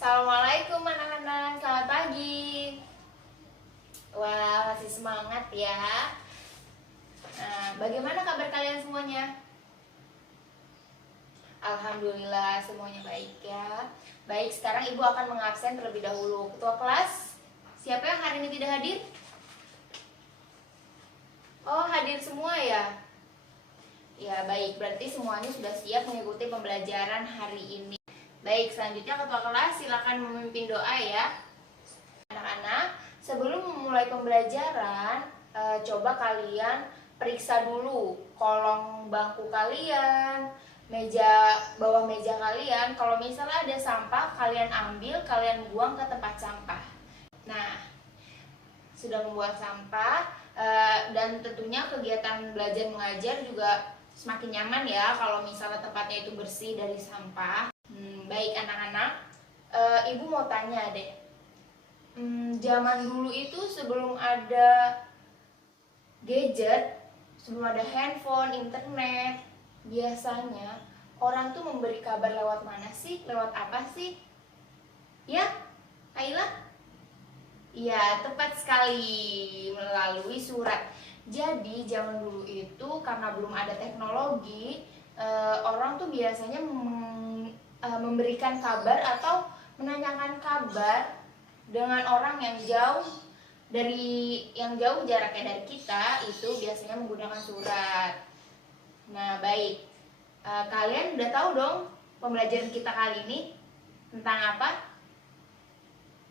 Assalamualaikum anak-anak, selamat pagi. Wah, masih semangat ya. Nah, bagaimana kabar kalian semuanya? Alhamdulillah semuanya baik ya. Baik, sekarang ibu akan mengabsen terlebih dahulu. Ketua kelas, siapa yang hari ini tidak hadir? Oh, hadir semua ya? Ya baik, berarti semuanya sudah siap mengikuti pembelajaran hari ini. Baik, selanjutnya ketua kelas silakan memimpin doa ya. Anak-anak, sebelum memulai pembelajaran, coba kalian periksa dulu kolong bangku kalian, bawah meja kalian. Kalau misalnya ada sampah, kalian ambil, kalian buang ke tempat sampah. Nah, sudah membuat sampah, dan tentunya kegiatan belajar mengajar juga semakin nyaman ya kalau misalnya tempatnya itu bersih dari sampah. Baik anak-anak, ibu mau tanya deh. Zaman dulu itu sebelum ada gadget, sebelum ada handphone, internet, biasanya orang tuh memberi kabar lewat mana sih? Lewat apa sih? Ya, Kaila? Ya, tepat sekali, melalui surat. Jadi zaman dulu itu karena belum ada teknologi, orang tuh biasanya memberikan kabar atau menanyakan kabar dengan orang yang jauh jaraknya dari kita, itu biasanya menggunakan surat. Nah baik, kalian udah tahu dong pembelajaran kita kali ini tentang apa?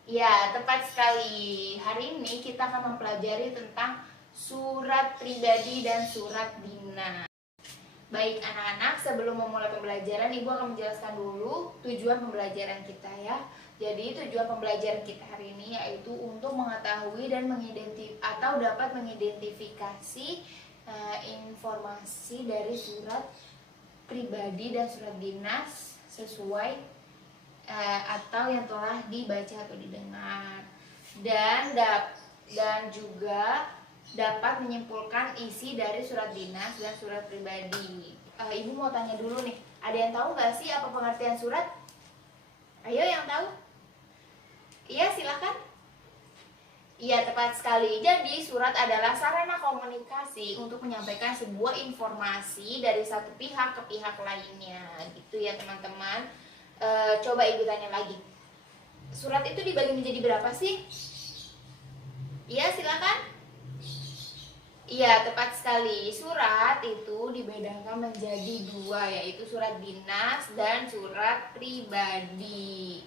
Ya, tepat sekali. Hari ini kita akan mempelajari tentang surat pribadi dan surat dinas. Baik anak-anak, sebelum memulai pembelajaran, ibu akan menjelaskan dulu tujuan pembelajaran kita ya. Jadi tujuan pembelajaran kita hari ini yaitu untuk mengetahui dan dapat mengidentifikasi informasi dari surat pribadi dan surat dinas sesuai atau yang telah dibaca atau didengar, dan juga dapat menyimpulkan isi dari surat dinas dan surat pribadi. Ibu mau tanya dulu nih, ada yang tahu nggak sih apa pengertian surat? Ayo yang tahu? Iya silakan. Iya tepat sekali. Jadi surat adalah sarana komunikasi untuk menyampaikan sebuah informasi dari satu pihak ke pihak lainnya, gitu ya teman-teman. Coba ibu tanya lagi. Surat itu dibagi menjadi berapa sih? Iya silakan. Iya, tepat sekali. Surat itu dibedakan menjadi dua, yaitu surat dinas dan surat pribadi.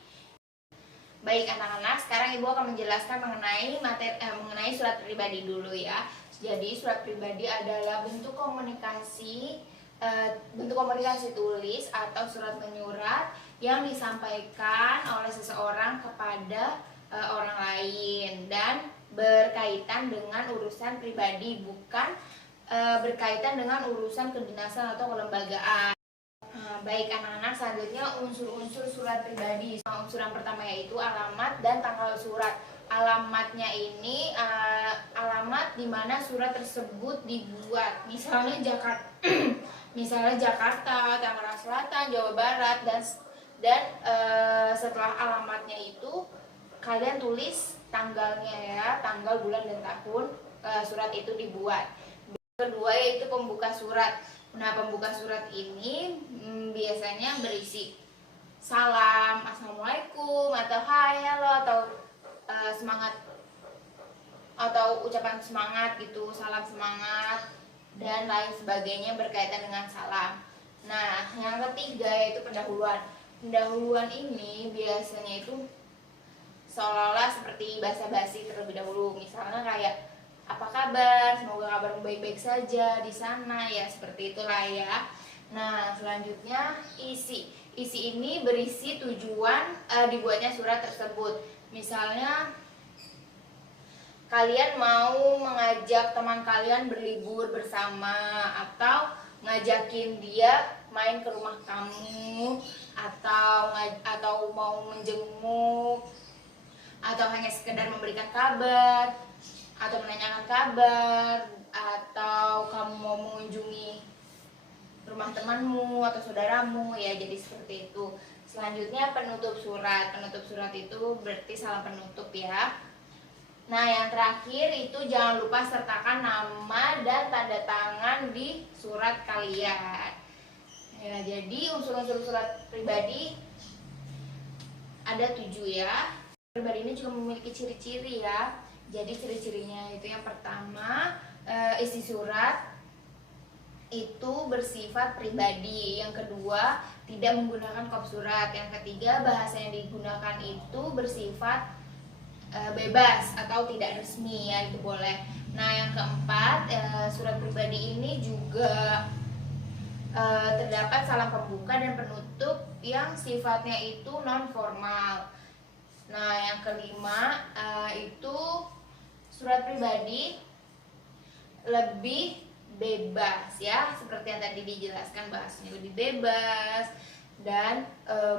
Baik anak-anak, sekarang ibu akan menjelaskan mengenai surat pribadi dulu ya. Jadi surat pribadi adalah bentuk komunikasi tulis atau surat menyurat yang disampaikan oleh seseorang kepada orang lain dan berkaitan dengan urusan pribadi, bukan berkaitan dengan urusan kedinasan atau kelembagaan. Baik anak-anak, selanjutnya unsur-unsur surat pribadi. Unsur yang pertama yaitu alamat dan tanggal surat. Alamatnya ini alamat di mana surat tersebut dibuat. Misalnya Jakarta, Tangerang Selatan, Jawa Barat, dan setelah alamatnya itu kalian tulis tanggalnya ya, tanggal, bulan, dan tahun surat itu dibuat. Kedua yaitu pembuka surat. Nah, pembuka surat ini biasanya berisi salam, assalamualaikum, atau hai, halo, atau semangat, atau ucapan semangat gitu, salam semangat, dan lain sebagainya berkaitan dengan salam. Nah, yang ketiga yaitu pendahuluan. Pendahuluan ini biasanya itu seolah-olah seperti basa-basi terlebih dahulu. Misalnya kayak apa kabar, semoga kabarmu baik-baik saja di sana ya, seperti itulah ya. Nah selanjutnya isi ini berisi tujuan dibuatnya surat tersebut. Misalnya kalian mau mengajak teman kalian berlibur bersama, atau ngajakin dia main ke rumah kamu, atau mau menjenguk, atau hanya sekedar memberikan kabar, atau menanyakan kabar, atau kamu mau mengunjungi rumah temanmu atau saudaramu ya, jadi seperti itu. Selanjutnya penutup surat. Penutup surat itu berarti salam penutup ya. Nah, yang terakhir itu jangan lupa sertakan nama dan tanda tangan di surat kalian. Ya, jadi unsur-unsur surat pribadi ada 7 ya. Pribadi ini juga memiliki ciri-ciri ya. Jadi ciri-cirinya itu yang pertama, isi surat itu bersifat pribadi. Yang kedua, tidak menggunakan kop surat. Yang ketiga, bahasa yang digunakan itu bersifat bebas atau tidak resmi ya, itu boleh. Nah, yang keempat, surat pribadi ini juga terdapat salam pembuka dan penutup yang sifatnya itu non formal. Nah, yang kelima, itu surat pribadi lebih bebas ya, seperti yang tadi dijelaskan, bahasanya lebih bebas dan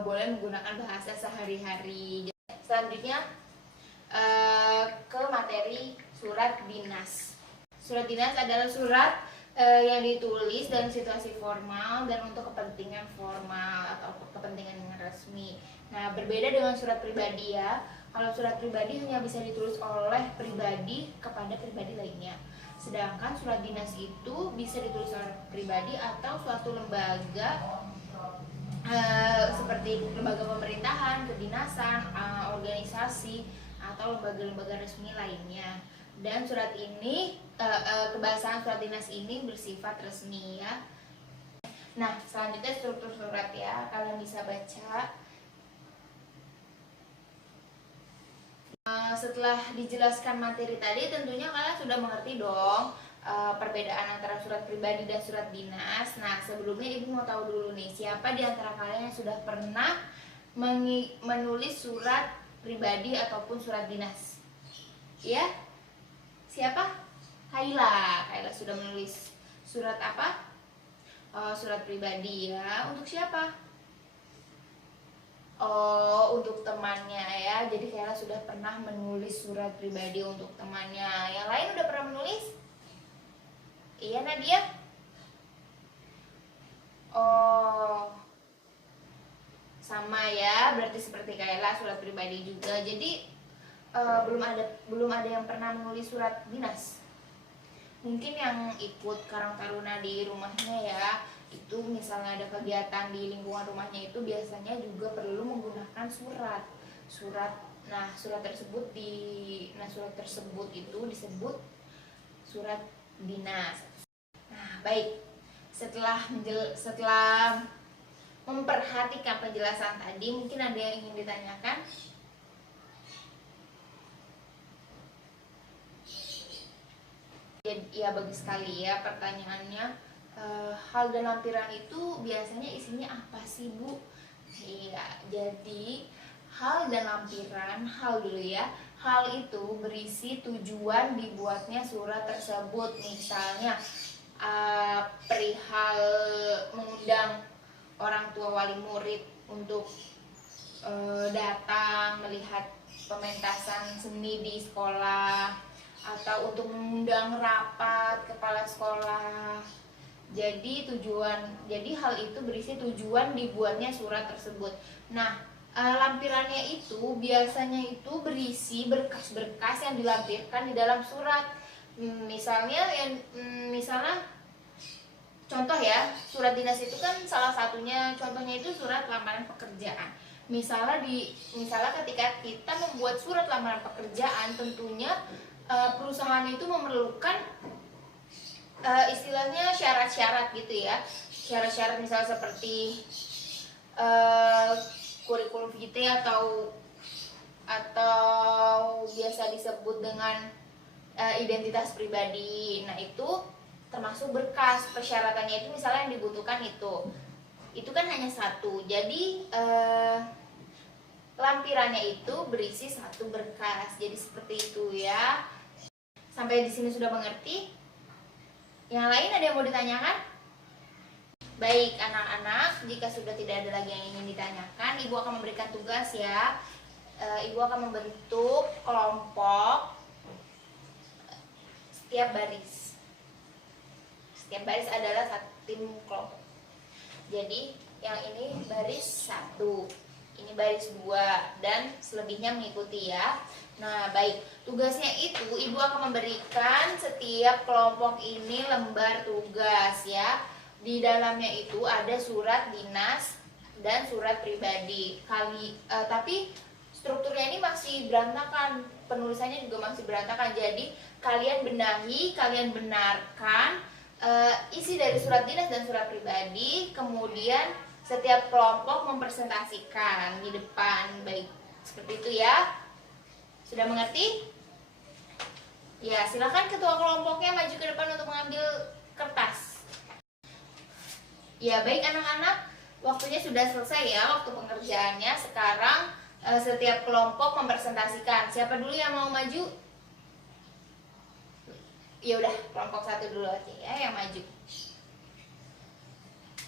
boleh menggunakan bahasa sehari-hari. Selanjutnya ke materi surat dinas. Surat dinas adalah surat yang ditulis dalam situasi formal dan untuk kepentingan formal atau kepentingan yang resmi. Nah, berbeda dengan surat pribadi ya. Kalau surat pribadi hanya bisa ditulis oleh pribadi kepada pribadi lainnya. Sedangkan surat dinas itu bisa ditulis oleh pribadi atau suatu lembaga seperti lembaga pemerintahan, kedinasan, organisasi, atau lembaga-lembaga resmi lainnya. Dan surat ini, kebangsaan surat dinas ini bersifat resmi ya. Nah, selanjutnya struktur surat ya, kalian bisa baca. Setelah dijelaskan materi tadi, tentunya kalian sudah mengerti dong perbedaan antara surat pribadi dan surat dinas. Nah, sebelumnya Ibu mau tahu dulu nih, siapa di antara kalian yang sudah pernah menulis surat pribadi ataupun surat dinas? Ya? Siapa? Kaila sudah menulis surat apa? Surat pribadi ya. Untuk siapa? Oh, untuk temannya ya. Jadi Kaila sudah pernah menulis surat pribadi untuk temannya. Yang lain udah pernah menulis? Iya, Nadia? Oh, sama ya. Berarti seperti Kaila, surat pribadi juga. Jadi belum ada yang pernah menulis surat dinas. Mungkin yang ikut Karang Taruna di rumahnya ya, itu misalnya ada kegiatan di lingkungan rumahnya itu biasanya juga perlu menggunakan surat. Nah, surat tersebut itu disebut surat dinas. Nah, baik. Setelah memperhatikan penjelasan tadi, mungkin ada yang ingin ditanyakan? Ya, bagus sekali ya pertanyaannya. Hal dan lampiran itu biasanya isinya apa sih, Bu? Iya, jadi hal dan lampiran, hal dulu ya. Hal itu berisi tujuan dibuatnya surat tersebut. Misalnya perihal mengundang orang tua wali murid untuk datang melihat pementasan seni di sekolah, atau untuk mengundang rapat kepala sekolah. Jadi hal itu berisi tujuan dibuatnya surat tersebut. Nah, lampirannya itu biasanya itu berisi berkas-berkas yang dilampirkan di dalam surat. Misalnya contoh ya, surat dinas itu kan salah satunya, contohnya itu surat lamaran pekerjaan. Misalnya ketika kita membuat surat lamaran pekerjaan, tentunya perusahaan itu memerlukan istilahnya syarat-syarat gitu ya. Syarat-syarat misalnya seperti kurikulum vitae atau biasa disebut dengan identitas pribadi. Nah, itu termasuk berkas. Persyaratannya itu misalnya yang dibutuhkan itu kan hanya satu. Jadi lampirannya itu berisi satu berkas. Jadi seperti itu ya. Sampai di sini sudah mengerti? Yang lain ada yang mau ditanyakan? Baik, anak-anak, jika sudah tidak ada lagi yang ingin ditanyakan, Ibu akan memberikan tugas ya. Ibu akan membentuk kelompok setiap baris. Setiap baris adalah satu tim kelompok. Jadi yang ini baris 1, Ini baris 2 dan selebihnya mengikuti ya. Nah, baik. Tugasnya itu Ibu akan memberikan setiap kelompok ini lembar tugas ya. Di dalamnya itu ada surat dinas dan surat pribadi. Tapi strukturnya ini masih berantakan, penulisannya juga masih berantakan. Jadi kalian benahi, kalian benarkan isi dari surat dinas dan surat pribadi, kemudian setiap kelompok mempresentasikan di depan. Baik, seperti itu ya. Sudah mengerti? Ya, silakan ketua kelompoknya maju ke depan untuk mengambil kertas. Ya, baik anak-anak, waktunya sudah selesai ya, waktu pengerjaannya. Sekarang setiap kelompok mempresentasikan. Siapa dulu yang mau maju? Ya udah, kelompok 1 dulu aja ya yang maju.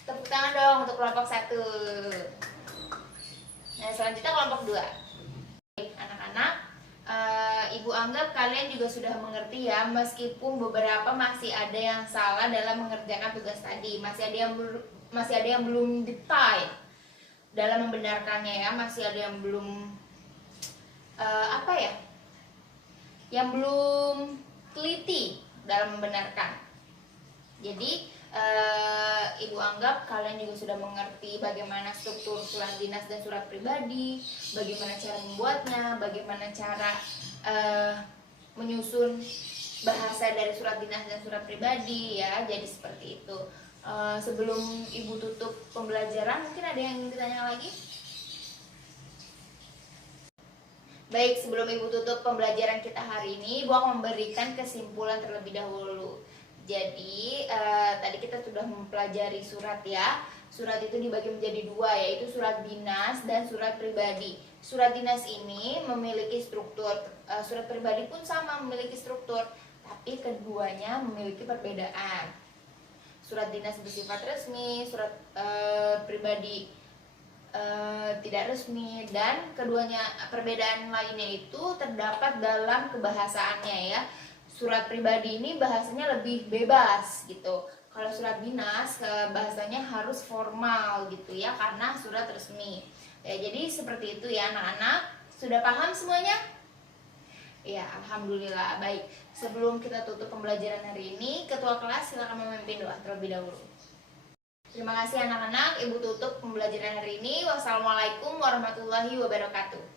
Tepuk tangan dong untuk kelompok 1. Nah, selanjutnya kelompok 2. Baik, anak-anak, Ibu anggap kalian juga sudah mengerti ya, meskipun beberapa masih ada yang salah dalam mengerjakan tugas tadi. Masih ada yang belum detail dalam membenarkannya ya, masih ada yang belum yang belum teliti dalam membenarkan. Jadi Ibu anggap kalian juga sudah mengerti bagaimana struktur surat dinas dan surat pribadi, bagaimana cara membuatnya, bagaimana cara menyusun bahasa dari surat dinas dan surat pribadi ya. Jadi seperti itu. Sebelum Ibu tutup pembelajaran, mungkin ada yang ingin ditanya lagi? Baik, sebelum Ibu tutup pembelajaran kita hari ini, Ibu akan memberikan kesimpulan terlebih dahulu. Jadi tadi kita sudah mempelajari surat ya. Surat itu dibagi menjadi 2, yaitu surat dinas dan surat pribadi. Surat dinas ini memiliki struktur, surat pribadi pun sama memiliki struktur, tapi keduanya memiliki perbedaan. Surat dinas bersifat resmi, surat pribadi tidak resmi, dan keduanya perbedaan lainnya itu terdapat dalam kebahasaannya ya. Surat pribadi ini bahasanya lebih bebas gitu. Kalau surat dinas bahasanya harus formal gitu ya, karena surat resmi. Ya, jadi seperti itu ya anak-anak. Sudah paham semuanya? Ya, alhamdulillah. Baik, sebelum kita tutup pembelajaran hari ini, ketua kelas silakan memimpin doa terlebih dahulu. Terima kasih anak-anak. Ibu tutup pembelajaran hari ini. Wassalamualaikum warahmatullahi wabarakatuh.